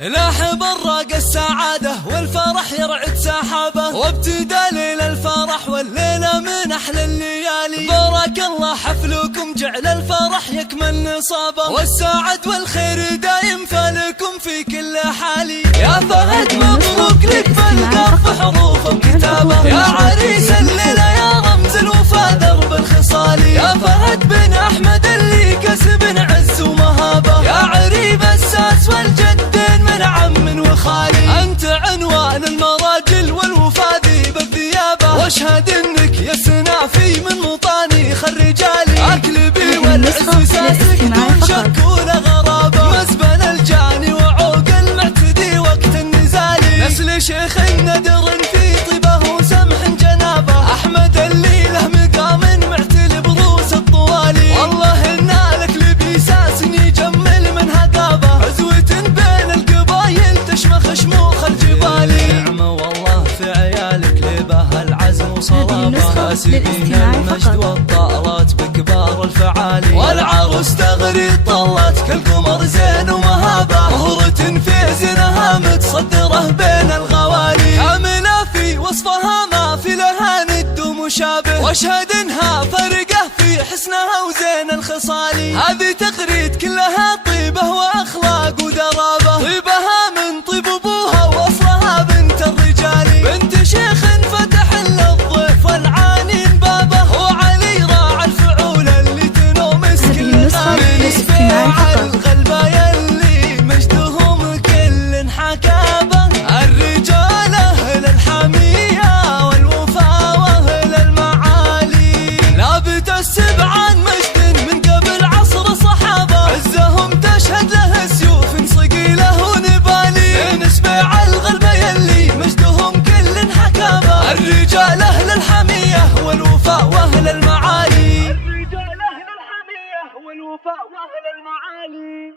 لاح براق السعادة والفرح يرعد سحابه، وابتدى ليل الفرح والليلة من أحلى الليالي. بارك الله حفلكم جعل الفرح يكمل نصابه، والسعد والخير دايم فالكم في كل حالي. يا فهد مبروك لك بالقف حروف وكتابه، يا عريس الليلة يا رمز الوفا درب الخصالي. يا فهد بن أحمد اللي كسب عز ومهابه، يا عريب الساس والجدين من عم وخالي. أنت عنوان المراجل والوفا ذيب الثيابة، واشهد انك يا سنافي من مطاني خرجالي. اكلبي والعز ساسك دون شك ولا غرابة، مسبن الجاني وعوق المعتدي وقت النزالي. نسل شيخ ندر في طبه وسمح جنابه، احمد اللي له مقام معتل بروس الطوالي. والله ان الاكلبي ساس يجمل من هقابه، عزوة بين القبايل تشمخ شموخ الجبالي. نعمة والله في عيالك لبه العزم وصلابه، كاسبين المجد والطارات بكبار الفعالي. والعروس تغري طلت كالقمر زين ومهابه، مهرة في زنها متصدره بين الغوالي. كاملة في وصفها ما في لها ند ومشابه، واشهد انها فرقه في حسنها وزين الخصالي. هذه تغريد كلها طيبه واخلاق ودرابه، طيبها من طيب ابوها واصلها بنت الرجال. بنت شيخ فتح للضيف والعانين بابه، وعلي راعى الفعول اللي تنومس كل غالي. نسبيع الغلبه يلي مجدهم كل حكابه، الرجال اهل الحميه والوفا واهل المعالي. لابت السبع عن مجد من قبل عصر صحابه، عزهم تشهد له سيوف صقيله ونبالي. نسبيع الغلبه يلي مجدهم كل حكابه، الرجال اهل الحميه والوفا واهل المعالي. الرجال اهل الحميه والوفا واهل المعالي.